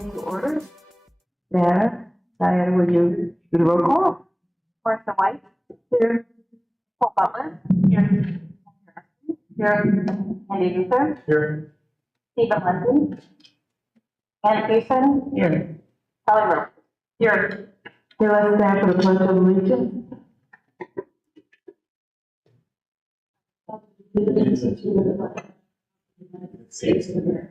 meeting to order. There, Diana, will you do the roll call? Martha White. Here. Paul Butler. Here. Here. Andy Luther. Here. Stephen Lindsay. Anna Pearson. Here. Kelly Rowe. Here. Okay, let's stand for the pledge of allegiance. Allegiance to the flag of the United States of America.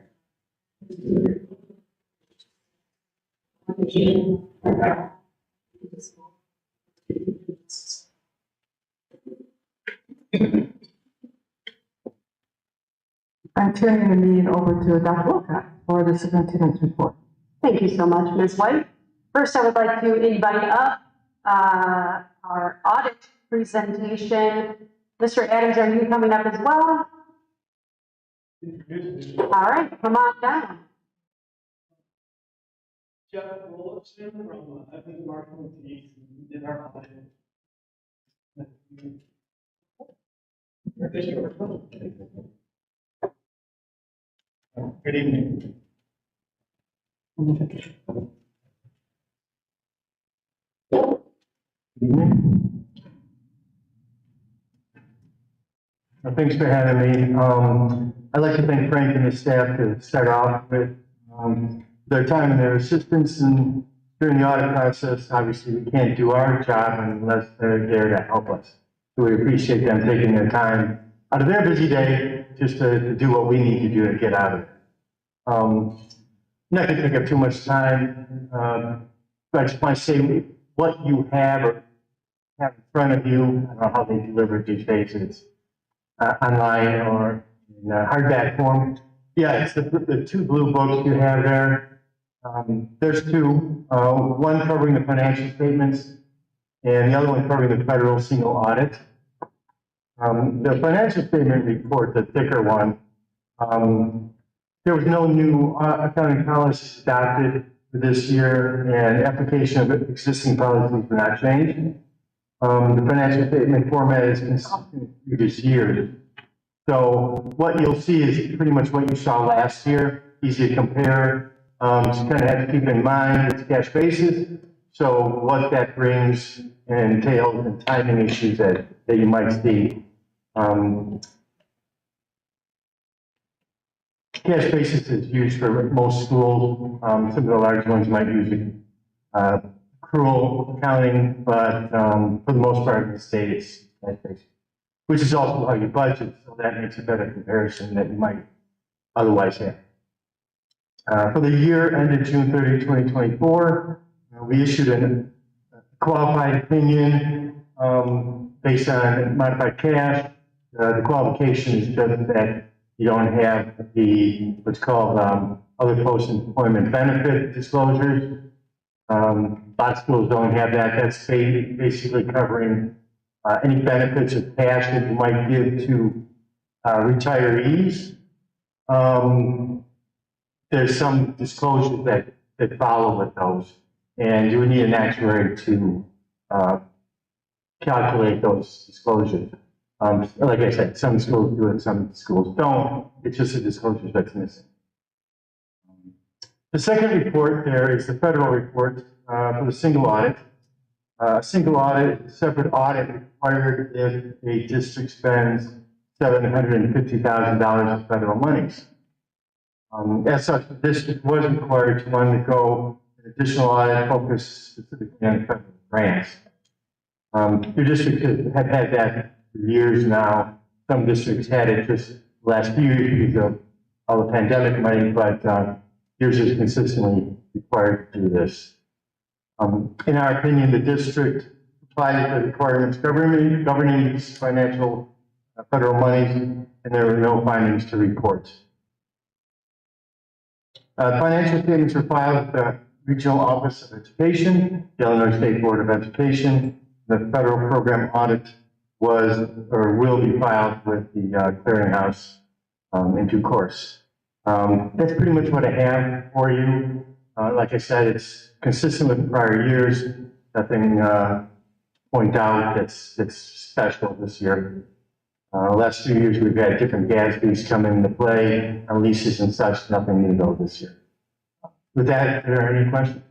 I'm turning the meeting over to Dr. Wilcox for the superintendent's report. Thank you so much, Ms. White. First, I would like to invite up our audit presentation. Mr. Adams, are you coming up as well? All right, come on down. Jeff Rollison from Evans Marshall did our audit. Good evening. Thanks for having me. I'd like to thank Frank and his staff to start off with their time and their assistance and during the audit process. Obviously, we can't do our job unless they're there to help us. So we appreciate them taking their time out of their busy day just to do what we need to do to get out of it. I'm not going to take up too much time, but I just want to say what you have or have in front of you. I don't know how they deliver these days. It's online or in hardback form. Yeah, it's the two blue books you have there. There's two, one covering the financial statements and the other one covering the federal single audit. The financial statement report, the thicker one, there was no new accounting policies adopted for this year, and application of existing policies were not changed. The financial statement format is consistent with previous years. So what you'll see is pretty much what you saw last year, easy to compare. Just kind of have to keep in mind it's cash basis. So what that brings and entails and timing issues that you might see. Cash basis is used for most schools. Some of the large ones might use it. Accrual accounting, but for the most part in the state, it's cash basis, which is also how you budget, so that makes a better comparison that you might otherwise have. For the year ended June 30, 2024, we issued a qualified opinion based on modified cash. The qualification is just that you don't have the what's called other post-employment benefit disclosures. A lot of schools don't have that. That's basically covering any benefits of cash that you might give to retirees. There's some disclosures that follow with those, and you would need an actuary to calculate those disclosures. Like I said, some schools do it, some schools don't. It's just a disclosure that's missing. The second report there is the federal report for the single audit. Single audit, separate audit required if a district spends $750,000 of federal monies. As such, the district was required to undergo an additional audit focused specifically on federal grants. Your district have had that for years now. Some districts had it just the last few years because of all the pandemic money, but yours is consistently required to do this. In our opinion, the district applied the requirements governing these financial federal monies, and there were no findings to report. Financial statements were filed with the Regional Office of Education, the Illinois State Board of Education. The federal program audit was or will be filed with the clearinghouse in due course. That's pretty much what I have for you. Like I said, it's consistent with prior years. Nothing point out that's special this year. Last 2 years, we've had different GASBs come into play, leases and such, nothing new though this year. With that, are there any questions?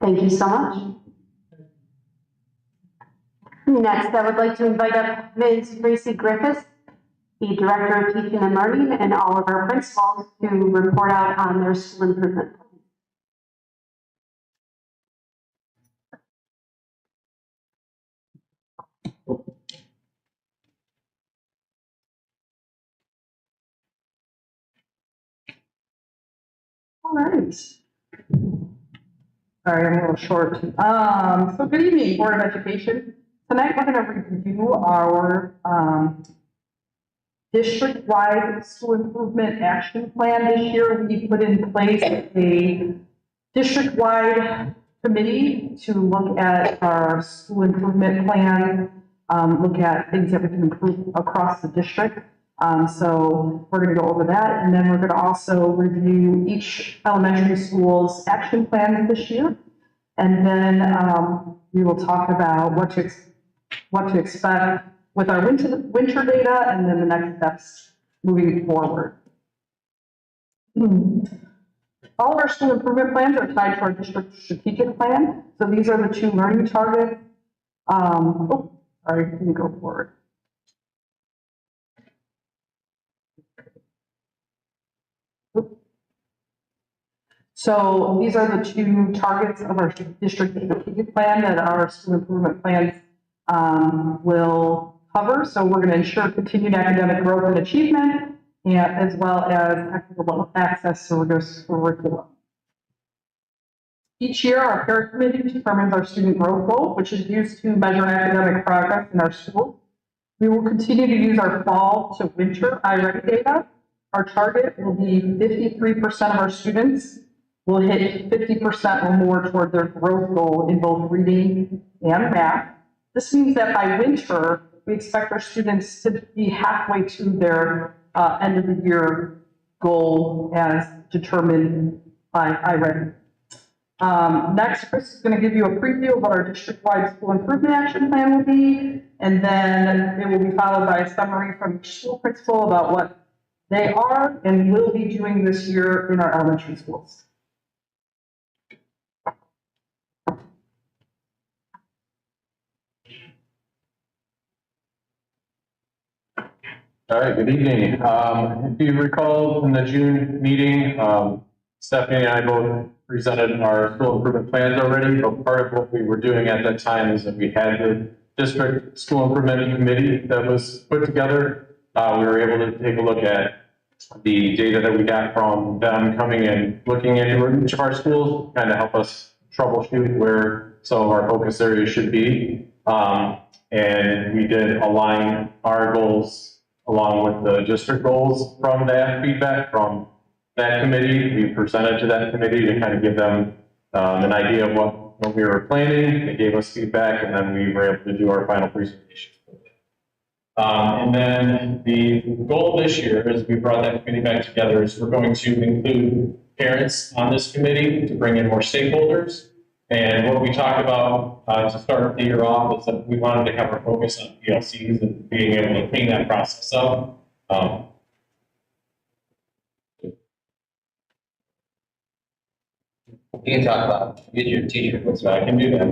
Thank you so much. Next, I would like to invite up Ms. Tracy Griffiths, the Director of Teaching and Learning, and all of our principals to report out on their school improvement. All right. Sorry, I'm a little short. So good evening, Board of Education. Tonight, we're going to review our district-wide school improvement action plan. This year, we put in place a district-wide committee to look at our school improvement plan, look at things that we can improve across the district. So we're going to go over that, and then we're going to also review each elementary school's action plans this year. And then we will talk about what to expect with our winter data, and then the next steps moving forward. All of our school improvement plans are tied to our district strategic plan. So these are the two learning targets. Sorry, can you go forward? So these are the two targets of our district strategic plan that our school improvement plans will cover. So we're going to ensure continued academic growth and achievement, and as well as equitable access to rigorous curriculum. Each year, our parent committee determines our student growth goal, which is used to measure academic progress in our schools. We will continue to use our fall to winter iReady data. Our target will be 53% of our students will hit 50% or more toward their growth goal in both reading and math. This means that by winter, we expect our students to be halfway to their end of the year goal as determined by iReady. Next, Chris is going to give you a preview of what our district-wide school improvement action plan will be, and then it will be followed by a summary from each school principal about what they are and will be doing this year in our elementary schools. All right, good evening. If you recall in the June meeting, Stephanie and I both presented our school improvement plans already, but part of what we were doing at that time is that we had the district school improvement committee that was put together. We were able to take a look at the data that we got from them coming in, looking into each of our schools, kind of help us troubleshoot where some of our focus areas should be. And we did align our goals along with the district goals from that feedback from that committee. We presented to that committee to kind of give them an idea of what we were planning. They gave us feedback, and then we were able to do our final presentation. And then the goal this year, as we brought that committee back together, is we're going to include parents on this committee to bring in more stakeholders. And what we talked about to start the year off is that we wanted to have our focus on PLCs and being able to clean that process up. You can talk about get your teacher. So I can do that.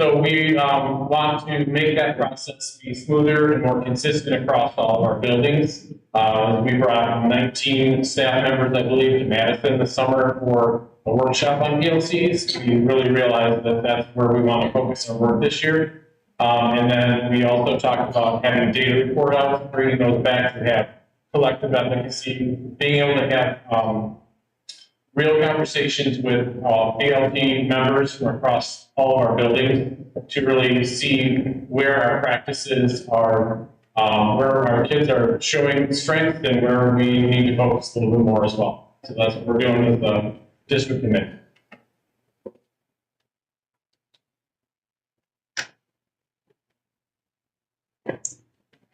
So we want to make that process be smoother and more consistent across all of our buildings. We brought 19 staff members, I believe, to Madison this summer for a workshop on PLCs. We really realized that that's where we want to focus our work this year. And then we also talked about having data report out, bringing those back to have collective efficacy, being able to have real conversations with PLT members from across all of our buildings to really see where our practices are, where our kids are showing strength and where we need to focus a little bit more as well. So that's what we're doing with the district committee.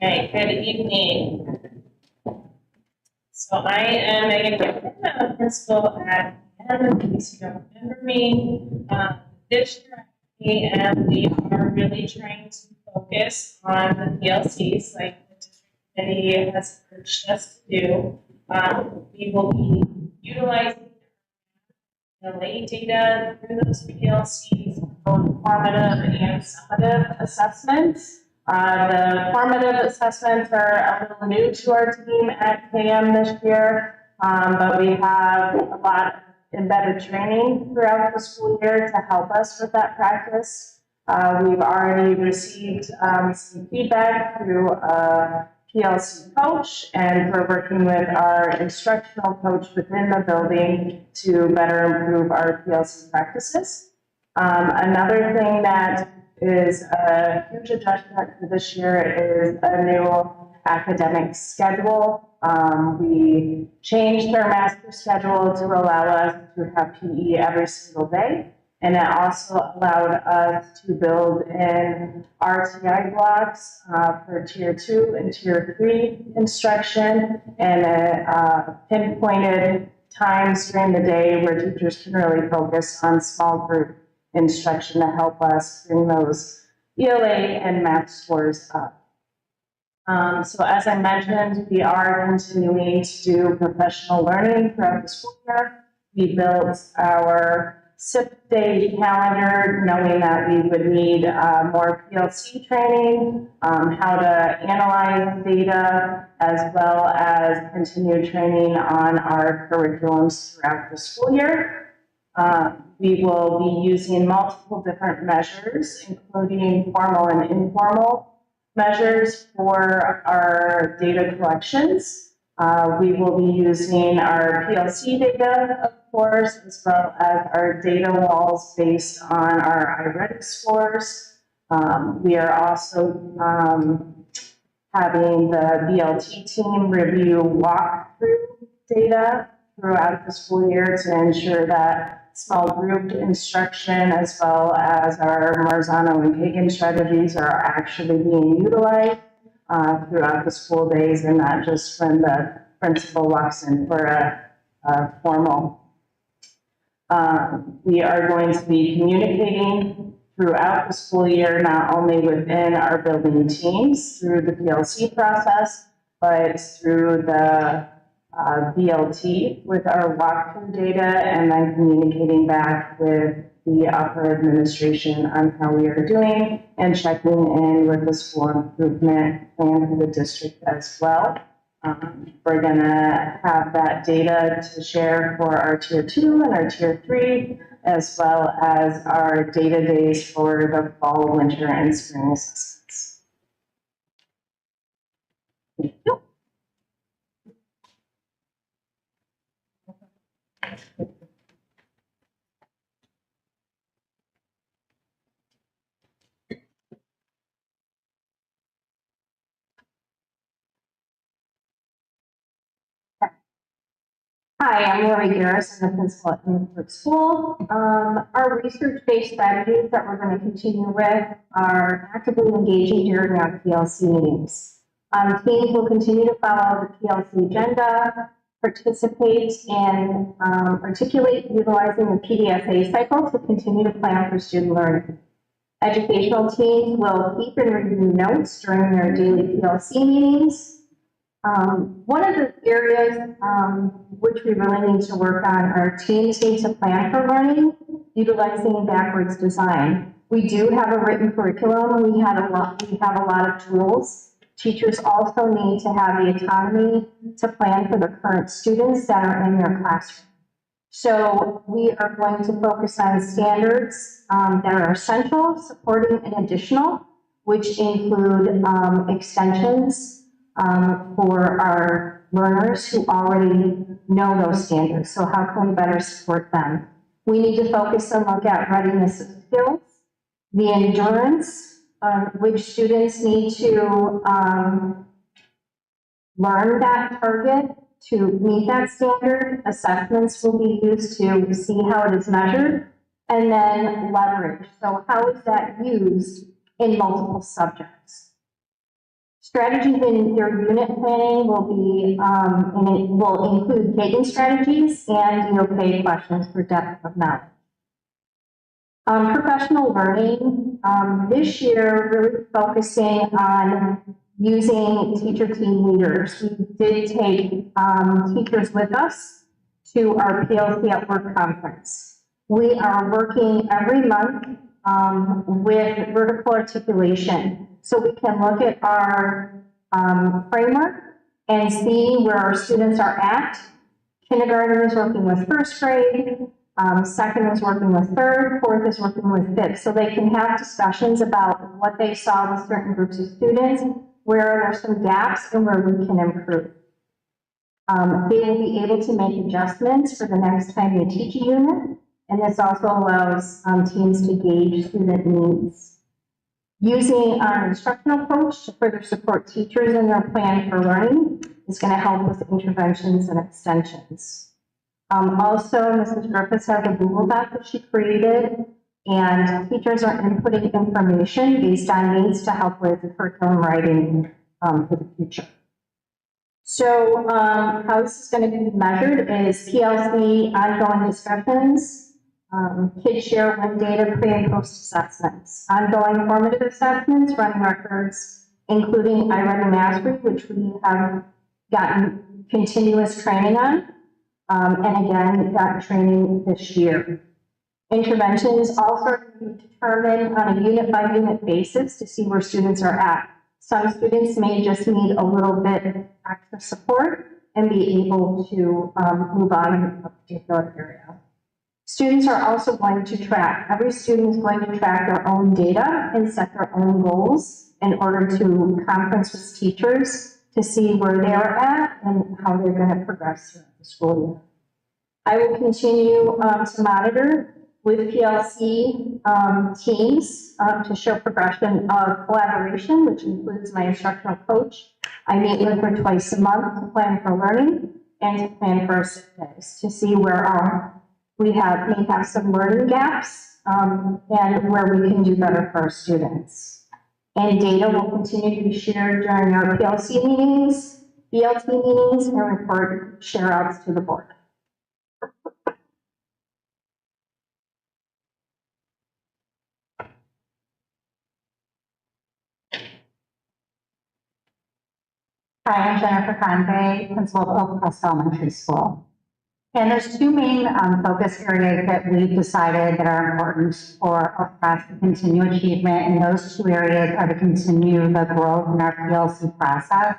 Hey, good evening. So I am Megan Griffin. I'm a principal at in case you don't remember me. This year, and we are really trying to focus on the PLCs, like the district committee has urged us to do. We will be utilizing the late data through those PLCs, both formative and summative assessments. The formative assessments are a little new to our team at KM this year, but we have a lot of embedded training throughout the school year to help us with that practice. We've already received some feedback through a PLC coach, and we're working with our instructional coach within the building to better improve our PLC practices. Another thing that is a huge adjustment for this year is a new academic schedule. We changed our master schedule to allow us to have PE every single day. And it also allowed us to build in RTI blocks for tier 2 and tier 3 instruction, and pinpointed times during the day where teachers can really focus on small group instruction to help us bring those ELA and math scores up. So as I mentioned, we are continuing to do professional learning throughout the school year. We built our SIP day calendar, knowing that we would need more PLC training, how to analyze data, as well as continued training on our curriculums throughout the school year. We will be using multiple different measures, including formal and informal measures for our data collections. We will be using our PLC data, of course, as well as our data walls based on our iReady scores. We are also having the BLT team review walkthrough data throughout the school year to ensure that small group instruction as well as our Marzano and Kagan strategies are actually being utilized throughout the school days, and not just when the principal walks in for a formal. We are going to be communicating throughout the school year, not only within our building teams through the PLC process, but through the BLT with our walkthrough data, and then communicating back with the upper administration on how we are doing and checking in with the school improvement plan for the district as well. We're gonna have that data to share for our tier 2 and our tier 3, as well as our data days for the fall, winter, and spring assessments. Thank you. Hi, I'm Lori Garris. I'm the principal at Newport School. Our research-based strategies that we're going to continue with are actively engaging during our PLC meetings. Teams will continue to follow the PLC agenda, participate and articulate utilizing the PDSA cycle to continue to plan for student learning. Educational teams will keep and review notes during their daily PLC meetings. One of the areas which we really need to work on are teams need to plan for learning, utilizing backwards design. We do have a written curriculum. We have a lot of tools. Teachers also need to have the autonomy to plan for the current students that are in their classroom. So we are going to focus on standards that are essential, supporting, and additional, which include extensions for our learners who already know those standards. So how can we better support them? We need to focus and look at readiness of skills, the endurance, which students need to learn that target to meet that standard. Assessments will be used to see how it is measured, and then leverage. So how is that used in multiple subjects? Strategies in your unit planning will be, will include Kagan strategies and DOK questions for depth of knowledge. Professional learning, this year really focusing on using teacher team leaders. We did take teachers with us to our PLC at Work conference. We are working every month with vertical articulation, so we can look at our framework and see where our students are at. Kindergarten is working with first grade, second is working with third, fourth is working with fifth. So they can have discussions about what they saw with certain groups of students, where there's some gaps and where we can improve. They will be able to make adjustments for the next time they teach a unit, and this also allows teams to gauge student needs. Using our instructional coach to further support teachers in their plan for learning is going to help with interventions and extensions. Also, Mrs. Griffiths has a Google Doc that she created, and teachers are inputting information based on needs to help with curriculum writing for the future. So how this is going to be measured is PLC ongoing discussions, kids share win data, pre and post assessments, ongoing formative assessments, running records, including iReady Mastery, which we have gotten continuous training on, and again, got training this year. Interventions also are determined on a unit-by-unit basis to see where students are at. Some students may just need a little bit of extra support and be able to move on in a particular area. Students are also going to track. Every student is going to track their own data and set their own goals in order to conference with teachers to see where they are at and how they're going to progress throughout the school year. I will continue to monitor with PLC teams to show progression of collaboration, which includes my instructional coach. I meet with her twice a month to plan for learning and to plan for our sick days to see where we may have some learning gaps and where we can do better for our students. And data will continue to be shared during our PLC meetings, BLT meetings, and report share outs to the board. Hi, I'm Jennifer Convey, principal of Oak Crest Elementary School. And there's two main focus areas that we've decided that are important for Oak Crest to continue achievement, and those two areas are to continue the growth in our PLC process.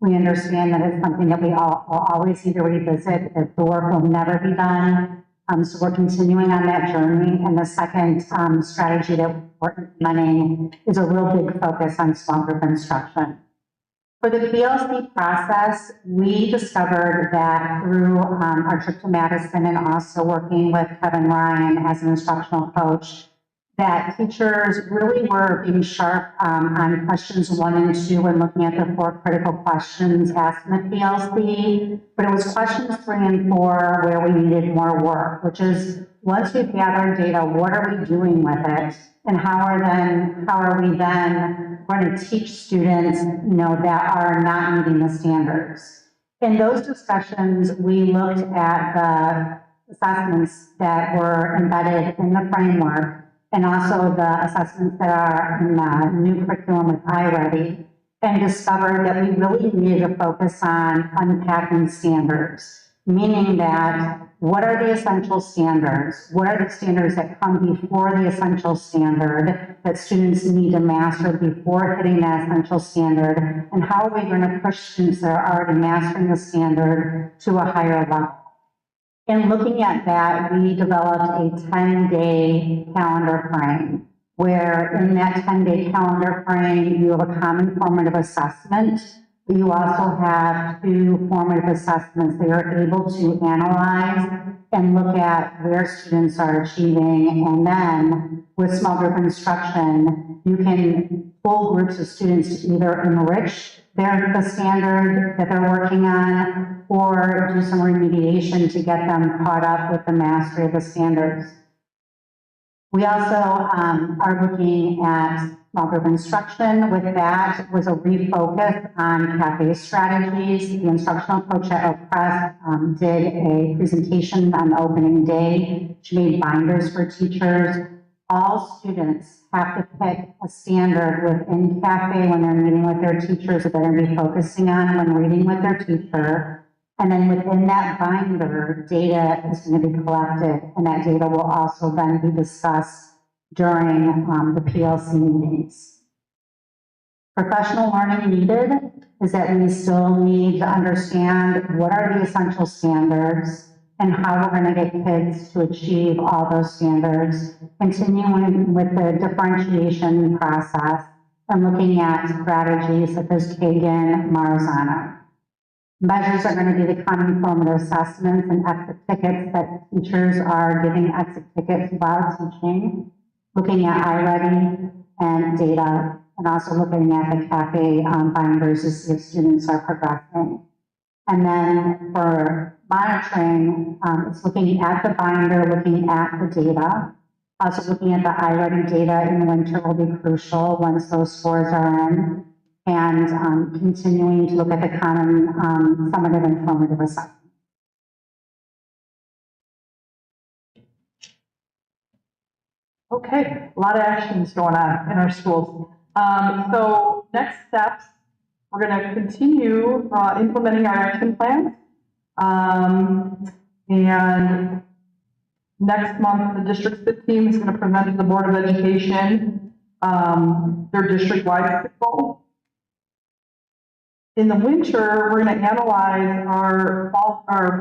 We understand that it's something that we all will always need to revisit, that the work will never be done. So we're continuing on that journey. And the second strategy that we're implementing is a real big focus on small group instruction. For the PLC process, we discovered that through our trip to Madison and also working with Kevin Ryan as an instructional coach, that teachers really were being sharp on questions 1 and 2 and looking at the 4 critical questions asked in the PLC, but it was questions 3 and 4 where we needed more work, which is once we've gathered data, what are we doing with it? And how are we then going to teach students, that are not meeting the standards? In those discussions, we looked at the assessments that were embedded in the framework and also the assessments that are in the new curriculum with iReady, and discovered that we really needed to focus on unpacking standards, meaning that what are the essential standards? What are the standards that come before the essential standard that students need to master before hitting that essential standard? And how are we going to push students that are already mastering the standard to a higher level? In looking at that, we developed a 10-day calendar frame, where in that 10-day calendar frame, you have a common formative assessment. You also have 2 formative assessments that are able to analyze and look at where students are achieving. And then with small group instruction, you can pull groups of students to either enrich the standard that they're working on or do some remediation to get them caught up with the mastery of the standards. We also are looking at small group instruction. With that was a refocus on cafe strategies. The instructional coach at Oak Crest did a presentation on opening day. She made binders for teachers all students have to pick a standard within CAFE when they're meeting with their teachers that they're going to be focusing on when reading with their teacher. And then within that binder, data is going to be collected, and that data will also then be discussed during the PLC meetings. Professional learning needed is that we still need to understand what are the essential standards and how we're going to get kids to achieve all those standards, continuing with the differentiation process and looking at strategies such as Kagan, Marzano. Measures are going to be the common formative assessments and exit tickets that teachers are giving exit tickets while teaching, looking at iReady and data, and also looking at the CAFE binders to see if students are progressing. And then for monitoring, it's looking at the binder, looking at the data. Also looking at the iReady data in the winter will be crucial once those scores are in. And continuing to look at the common summative and formative assessment. Okay, a lot of actions going on in our schools. So next steps, we're going to continue implementing our action plans. And next month, the district fit team is going to present to the Board of Education their district-wide goal. In the winter, we're going to analyze our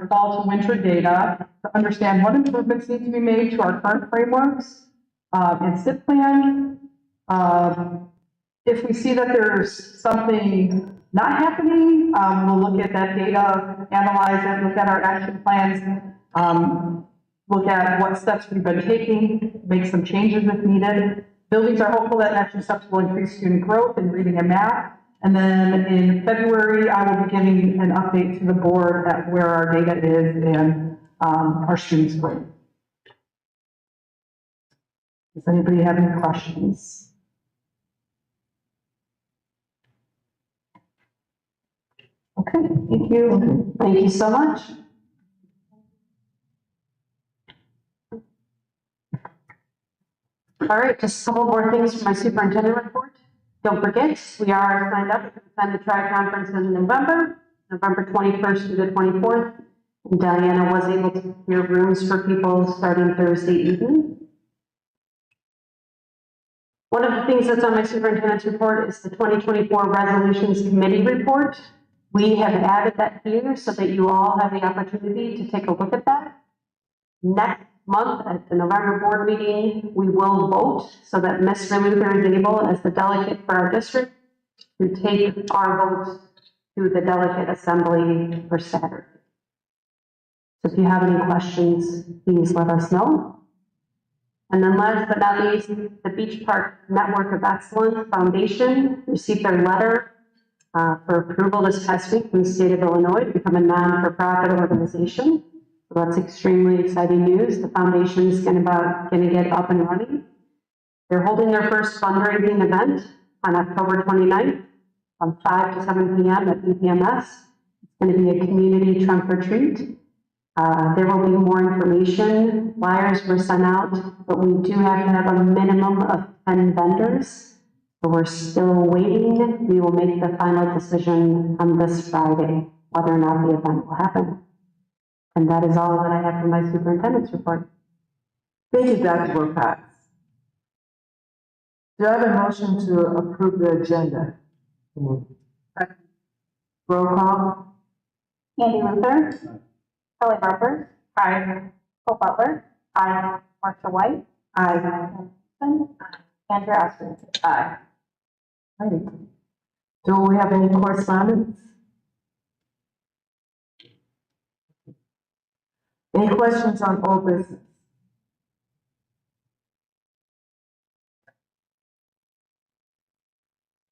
fall to winter data to understand what improvements need to be made to our current frameworks and SIP plans. If we see that there's something not happening, we'll look at that data, analyze it, look at our action plans, look at what steps we've been taking, make some changes if needed. Buildings are hopeful that action steps will increase student growth in reading and math. And then in February, I will be giving an update to the board at where our data is and our students' grade. Does anybody have any questions? Okay, thank you. Thank you so much. All right, just a couple more things from my superintendent report. Don't forget, we are signed up to attend the Tri-Conference in November 21st through the 24th. And Diana was able to secure rooms for people starting Thursday evening. One of the things that's on my superintendent's report is the 2024 Resolutions Committee report. We have added that here so that you all have the opportunity to take a look at that. Next month at the November board meeting, we will vote so that Ms. Luther is able, as the delegate for our district, to take our vote to the delegate assembly for Saturday. So if you have any questions, please let us know. And then last but not least, the Beach Park Network of Excellence Foundation received their letter for approval this past week from the state of Illinois to become a non-for-profit organization. So that's extremely exciting news. The foundation is going to get up and running. They're holding their first fundraising event on October 29th from 5 to 7 p.m. at BPMS. It's going to be a community trunk or treat. There will be more information. Flyers were sent out, but we do have to have a minimum of 10 vendors. So we're still waiting. We will make the final decision on this Friday, whether or not the event will happen. And that is all that I have for my superintendent's report. Thank you, Dr. Wilcox. Do I have a motion to approve the agenda? Roll call. Andy Luther. Kelly Barber. Aye. Cole Butler. Aye. Marcia White. Aye. Andrew Osborne. Aye. Righty. Do we have any correspondence? Any questions on old business?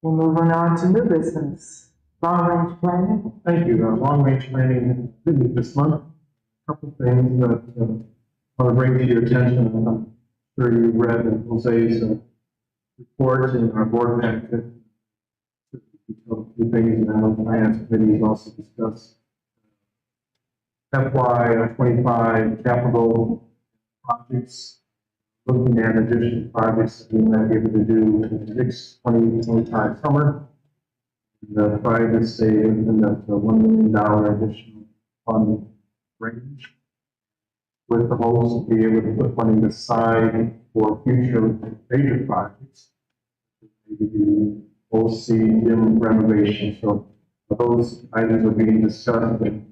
We're moving on to new business. Long-range planning. Thank you. Long-range planning this month. A couple things that I want to bring to your attention. I'm sure you read Jose's report in our board packet. A few things, and I know the finance committee also discussed FY 25 capital projects looking at additional projects that we might be able to do in the next 2025 summer. The private stay within the $1 million additional fund range, with the hopes to be able to put money aside for future major projects. Maybe the OC gym renovation, so those items are being discussed with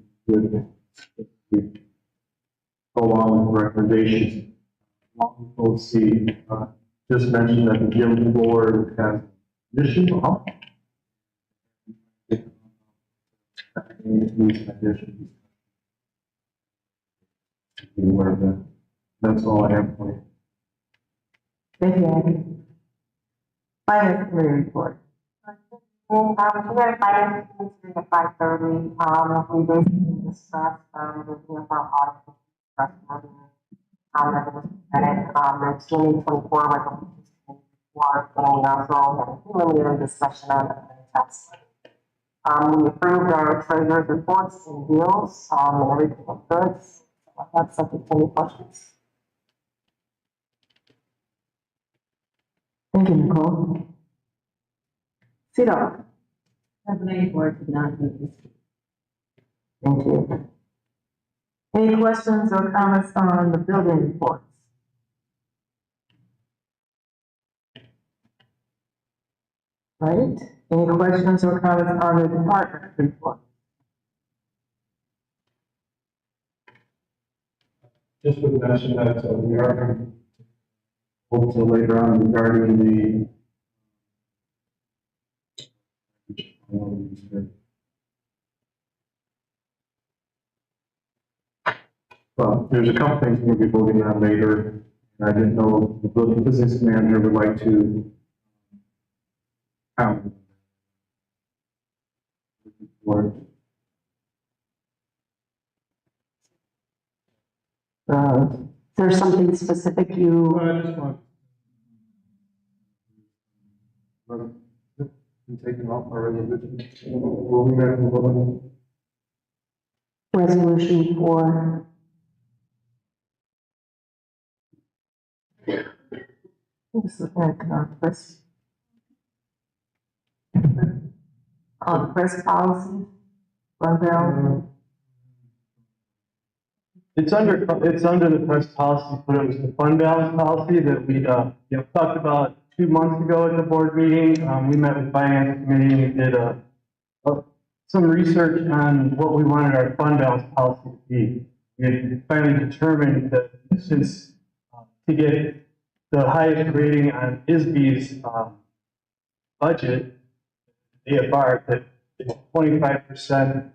go along with recommendations. OC just mentioned that the gym floor has additions. That's all I have for you. Thank you, Andy. Finance committee report. We had a finance meeting at 5:30. We basically discussed, review of our audit, that was presented, 2024 was for, and we also had a preliminary discussion on the tax. We approved our treasurer's reports and bills, and everything was good. So I have subject to any questions. Thank you, Nicole. CEDAW. The planning board did not meet this week. Thank you. Any questions or comments on the building reports? Right, any questions or comments on the department report? Just would mention that we are going to hopefully later on regarding the well, there's a couple things we'll be voting on later, and I didn't know if the business manager would like to comment. There's something specific you, I just want. Been taken off already. Will we have a vote? resolution for, Just looking at press. Press policy, rundown. It's under the press policy, but it was the fund balance policy that we, talked about 2 months ago at the board meeting. We met with finance committee and did, some research on what we wanted our fund balance policy to be. We finally determined that since, to get the highest rating on ISB's, budget, AFR, that it's 25%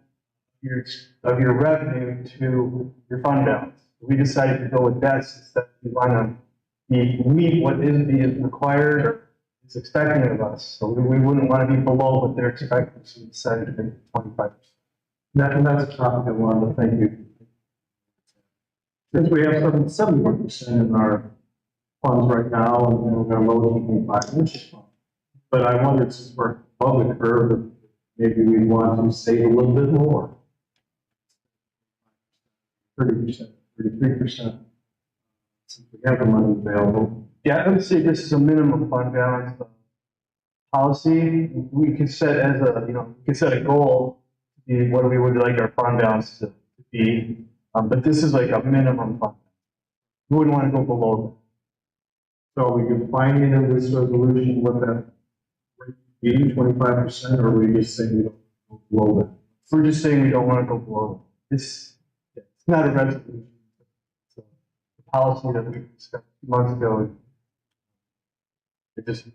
of your revenue to your fund balance. We decided to go with that since that we want to meet what ISB is required, is expecting of us. So we wouldn't want to be below what they're expecting, so we decided to make it 25%. And that's a topic I wanted to thank you. Since we have 71% in our funds right now, and we're going to load 25, which is fine. But I wondered, since we're above the curve, maybe we want to save a little bit more. 30%, 33%, since we have the money available. Yeah, I would say this is a minimum fund balance policy. We could set as a, we could set a goal to be what we would like our fund balance to be. But this is like a minimum fund. We wouldn't want to go below that. So we can find in this resolution what that rate be, 25%, or we just say we don't go below that? We're just saying we don't want to go below it. It's not a resolution. It's a policy that we discussed 2 months ago. It just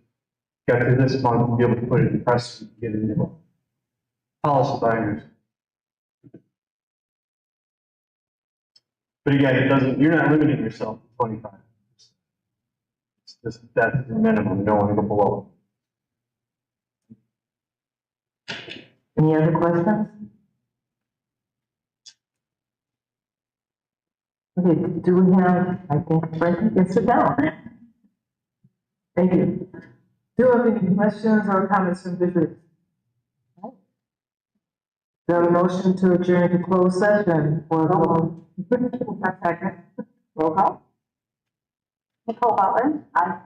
got to this month to be able to put it in press and get it into policy binders. But again, it doesn't, you're not limiting yourself to 25. It's just, that's the minimum, you don't want to go below it. Any other questions? Okay, do we have, I think Frankie can sit down. Thank you. Do you have any questions or comments from visitors? Do you have a motion to adjourn to closed session for a second? Roll call? Nicole Butler. Aye.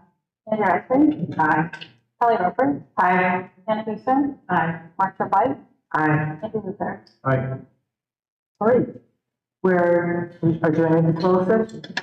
Andrew Esmond. Aye. Kelly Roper. Aye. Anna Houston. Aye. Marcia White. Aye. Andy Luther. Aye. All right. We're adjourning the closed session.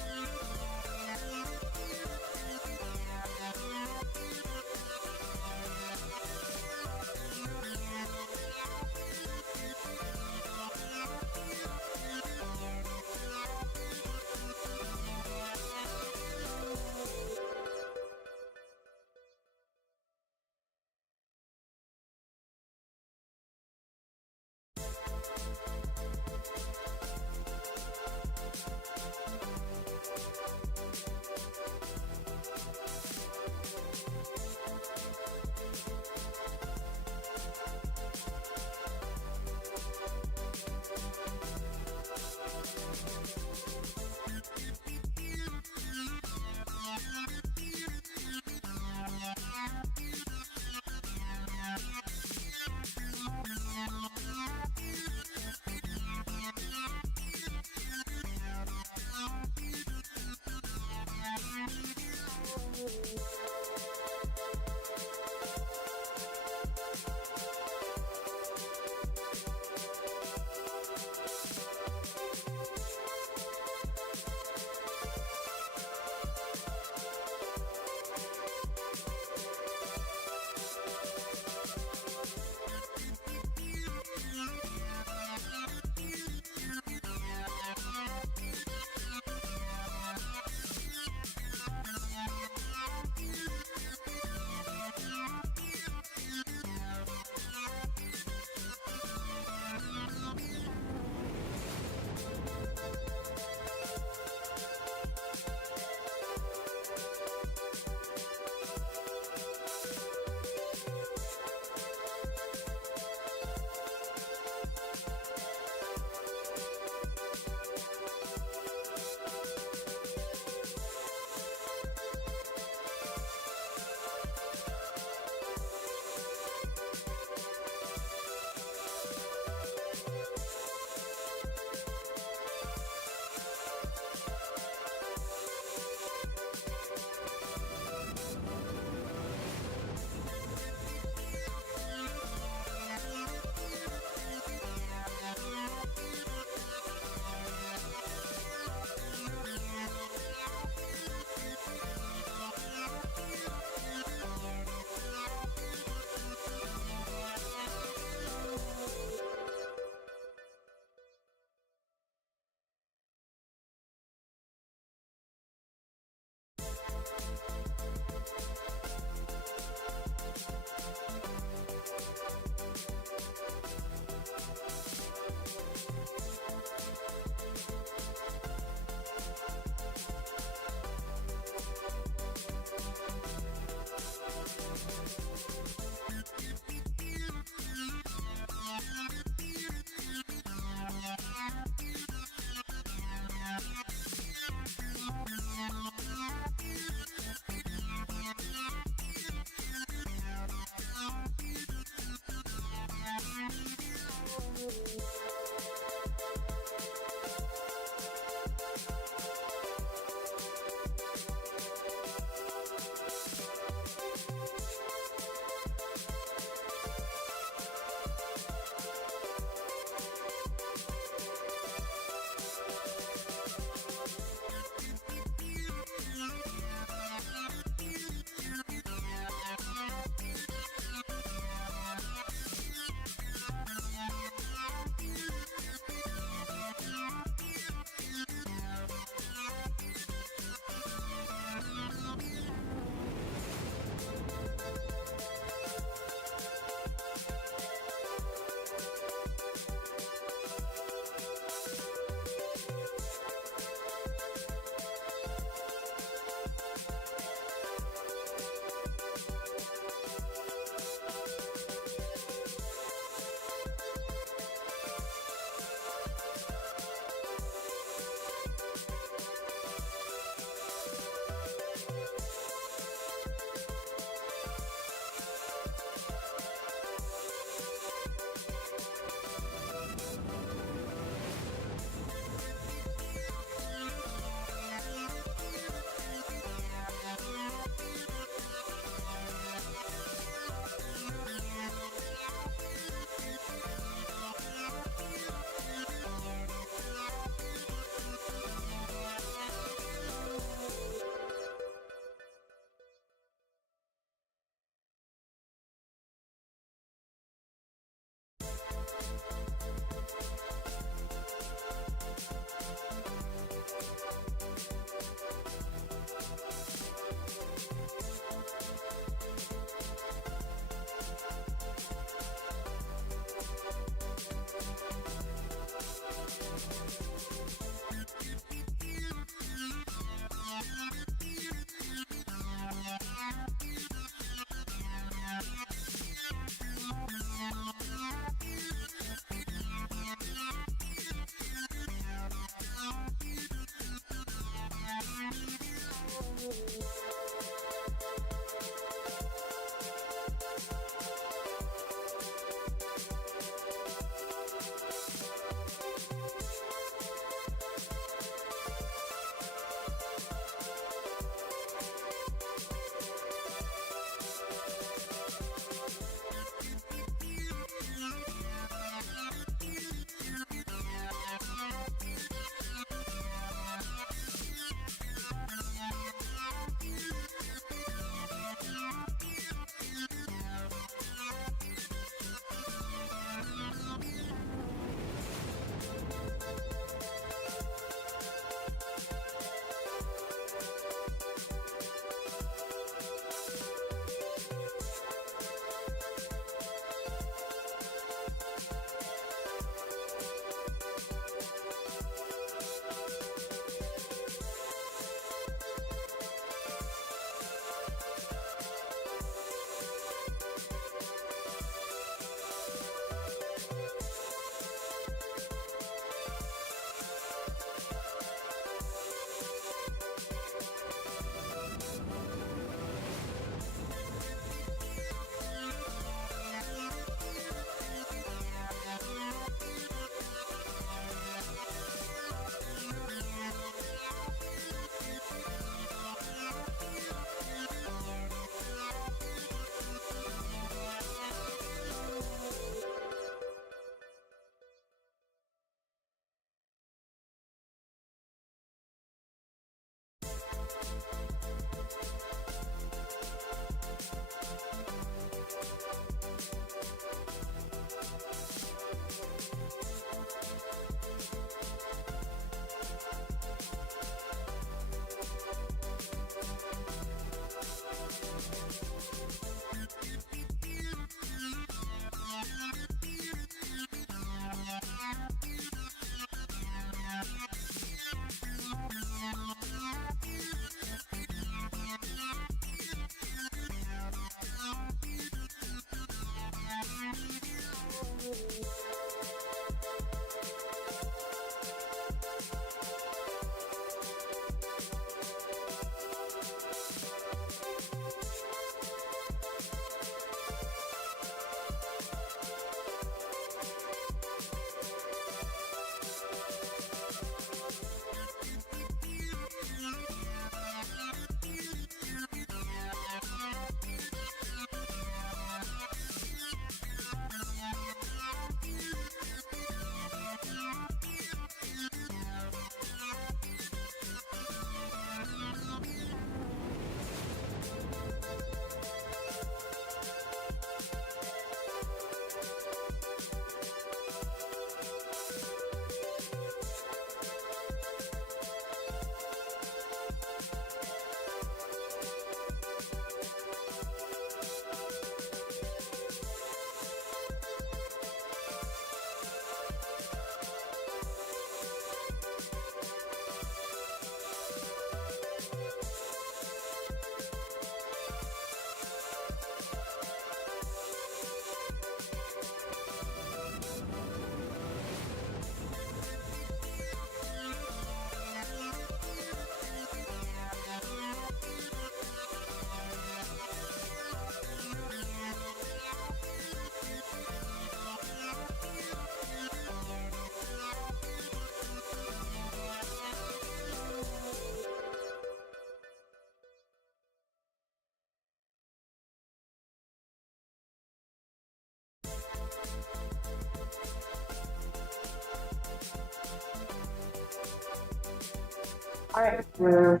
All right, we're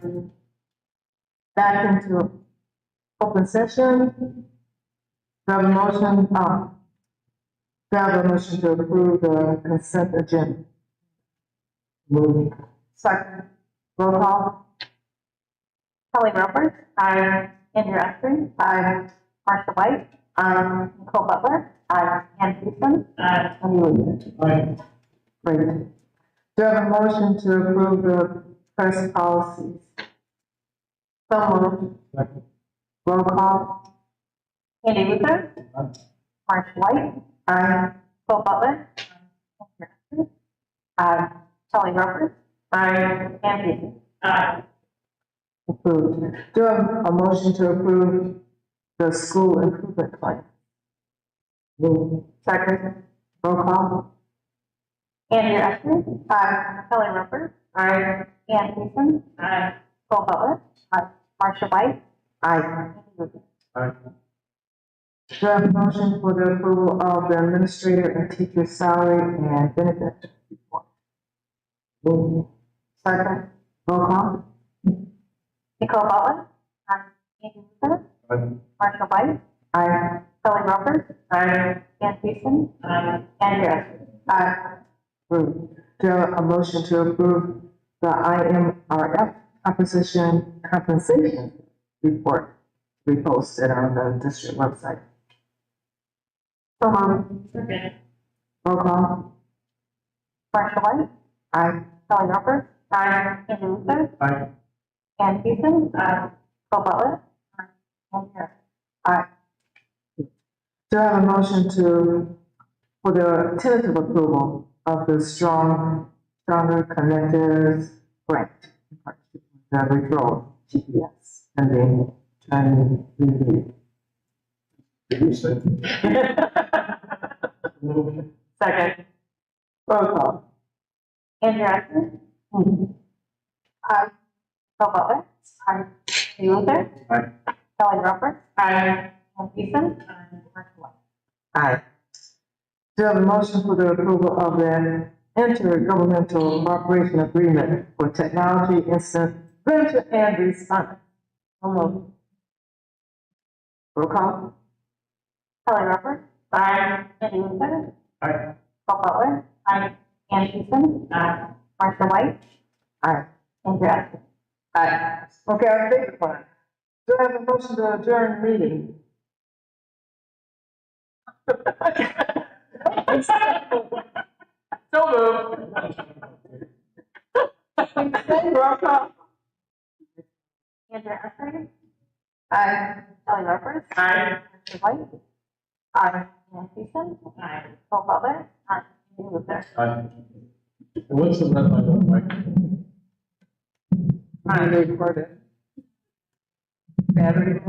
back into open session. Do I have a motion, do I have a motion to approve the consent agenda? Move. Second. Roll call. Kelly Roberts. Aye. Andrew Estrin. Aye. Marcia White. Aye. Nicole Butler. Aye. Ann Houston. Aye. Andy Williams. Aye. Great. Do I have a motion to approve the press policies? So moved. Second. Roll call. Andy Luther. Marcia White. Aye. Nicole Butler. Andrew Estrin. Aye. Kelly Roberts. Aye. Ann Houston. Aye. Approved. Do I have a motion to approve the school improvement plan? Move. Second. Roll call. Andrew Estrin. Aye. Kelly Roberts. Aye. Ann Houston. Aye. Nicole Butler. Aye. Marcia White. Aye. Andy Luther. Aye. Do I have a motion for the approval of the administrator and teacher salary and benefit report? Move. Second. Roll call. Nicole Butler. Aye. Andy Luther. Aye. Marcia White. Aye. Kelly Roberts. Aye. Ann Houston. Aye. Andrew Estrin. Aye. Approved. Do I have a motion to approve the IMRF compensation report to be posted on the district website? So moved. Roll call. Marcia White. Aye. Kelly Roberts. Aye. Andy Luther. Aye. Ann Houston. Aye. Nicole Butler. Aye. Andrew Estrin. Aye. Do I have a motion for the tentative approval of the Stronger Connectors grant? The referral GPS and then training review. Did you say? Second. Roll call. Andrew Estrin. Aye. Nicole Butler. Aye. Andy Luther. Aye. Kelly Roberts. Aye. Ann Houston. Aye. Marcia White. Aye. Do I have a motion for the approval of the intergovernmental cooperation agreement for technology intervention and response? Roll call. Kelly Roberts. Aye. Andy Luther. Aye. Nicole Butler. Aye. Ann Houston. Aye. Marcia White. Aye. Andrew Estrin. Aye. Okay, our favorite one. Do I have a motion to adjourn the meeting? So moved. Roll call. Andrew Estrin. Aye. Kelly Roberts. Aye. Marcia White. Aye. Ann Houston. Aye. Nicole Butler. Aye. Andy Luther. Aye. What's the red light on, Mike? Aye. Recorded. Battery.